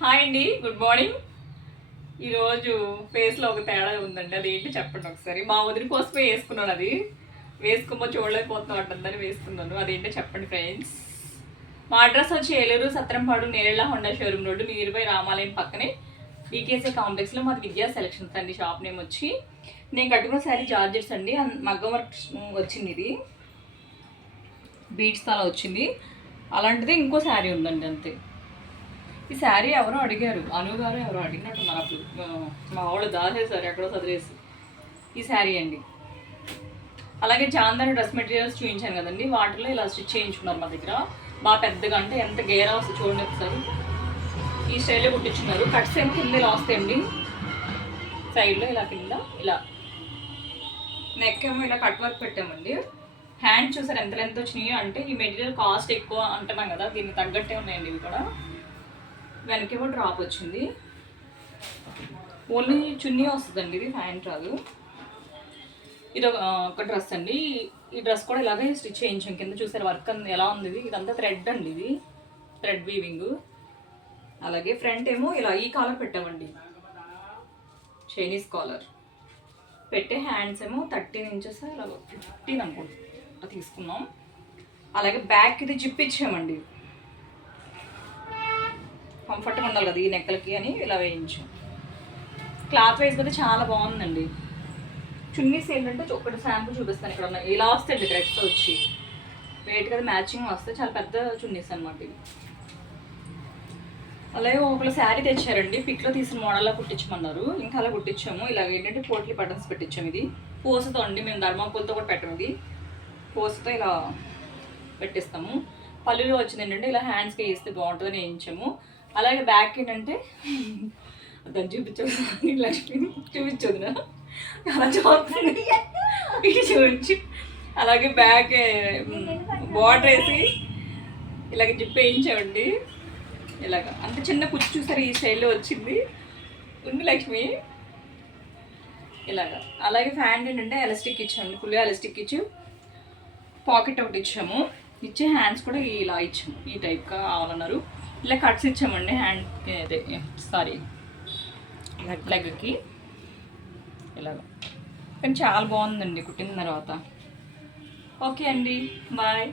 Hi అండి, good morning. ఈరోజు ఫేస్లో ఒక తేడా ఉందండి. అది ఏంటి చెప్పండి ఒకసారి. మా వదిన కోసమే వేసుకున్నాను. అది వేసుకోమో చూడలేకపోతున్నాం అంటుందని వేసుకున్నాను. అదేంటో చెప్పండి ఫ్రెండ్స్. మా అడ్రస్ వచ్చి Eluru Satrampadu Nerella Honda showroom road near by రామాలయం పక్కనే బీకేసీ కాంప్లెక్స్లో మాది విద్యా సెలక్షన్స్ అండి. షాప్ నేమ్ వచ్చి నేను కట్టుకున్న శారీ జార్జెట్స్ అండి. మగ్గం వర్క్ వచ్చింది. ఇది బీట్స్ అలా వచ్చింది. అలాంటిది ఇంకో శారీ ఉందండి అంతే. ఈ శారీ ఎవరో అడిగారు, అనుగారు ఎవరో అడిగినట్టున్నారు. అప్పుడు మా వాళ్ళు దాచేసారు ఎక్కడో చదివేసి. ఈ శారీ అండి. అలాగే చాందన్ డ్రెస్ మెటీరియల్స్ చూపించాను కదండి, వాటిలో ఇలా స్టిచ్ చేయించుకున్నారు మా దగ్గర. బాగా పెద్దగా అంటే ఎంత గేరా వస్తుంది చూడండి ఒకసారి. ఈ స్టైల్లో కుట్టించున్నారు. కట్స్ ఏమో కింద ఇలా వస్తాయండి, సైడ్లో ఇలా కింద ఇలా. నెక్ ఏమో ఇలా కట్ వర్క్ పెట్టామండి. హ్యాండ్ చూసారు ఎంత లెంత్ వచ్చినాయి అంటే, ఈ మెటీరియల్ కాస్ట్ ఎక్కువ అంటున్నాం కదా, దీనికి తగ్గట్టే ఉన్నాయండి ఇవి కూడా. వెనకేమో డ్రాప్ వచ్చింది. ఓన్లీ చున్నీ వస్తుందండి, ఇది ప్యాంట్ రాదు. ఇది ఒక డ్రెస్ అండి. ఈ డ్రెస్ కూడా ఇలాగే స్టిచ్ చేయించాం. కింద చూసారు వర్క్ ఎలా ఉంది. ఇదంతా థ్రెడ్ అండి, ఇది థ్రెడ్ వీవింగ్. అలాగే ఫ్రంట్ ఏమో ఇలా ఈ కాలర్ పెట్టామండి, చైనీస్ కాలర్ పెట్టే. హ్యాండ్స్ ఏమో 13 ఇంచెస్ ఇలా 15 అనుకుంటా తీసుకున్నాం. అలాగే బ్యాక్ ఇది జిప్ ఇచ్చామండి, కంఫర్ట్గా ఉండాలి కదా ఈ నెక్కలకి అని ఇలా వేయించాం. క్లాత్ వైజ్ అయితే చాలా బాగుందండి. చున్నీస్ ఏంటంటే ఒకటి శాంపుల్ చూపిస్తాను. ఇక్కడ ఉన్న ఇలా వస్తాయండి థ్రెడ్స్ వచ్చి, వెయిట్ కదా మ్యాచింగ్ వస్తాయి. చాలా పెద్ద చున్నీస్ అనమాట ఇవి. అలాగే ఒకళ్ళు శారీ తెచ్చారండి, పిక్లో తీసిన మోడల్లో కుట్టించమన్నారు. ఇంకా అలా కుట్టించాము. ఇలాగ ఏంటంటే పోట్లీ బటన్స్ పెట్టించాము. ఇది పూసతో అండి, మేము ధర్మాపూలతో కూడా పెట్టాము. ఇది పూసతో ఇలా పెట్టిస్తాము. పళ్ళులో వచ్చింది ఏంటంటే ఇలా హ్యాండ్స్కి వేస్తే బాగుంటుందని వేయించాము. అలాగే బ్యాక్ ఏంటంటే దాన్ని చూపించదు, లక్ష్మి చూపించదు నా అలా చూస్తుంది, ఇది చూపించి. అలాగే బ్యాక్ బార్డర్ వేసి ఇలాగ జిప్ వేయించామండి. ఇలాగ అంత చిన్న కుచ్చు చూసారు ఈ స్టైల్లో వచ్చింది ఉంది లక్ష్మి. ఇలాగ అలాగే ఫ్యాంట్ ఏంటంటే ఎలాస్టిక్ ఇచ్చామండి, ఫుల్గా ఎలాస్టిక్ ఇచ్చి పాకెట్ ఒకటి ఇచ్చాము. ఇచ్చే హ్యాండ్స్ కూడా ఇలా ఇచ్చాము, ఈ టైప్గా కావాలన్నారు. ఇలా కట్స్ ఇచ్చామండి హ్యాండ్కి, అదే సారీ లెగ్కి ఇలాగ. కానీ చాలా బాగుందండి కుట్టిన తర్వాత. ఓకే అండి, బాయ్.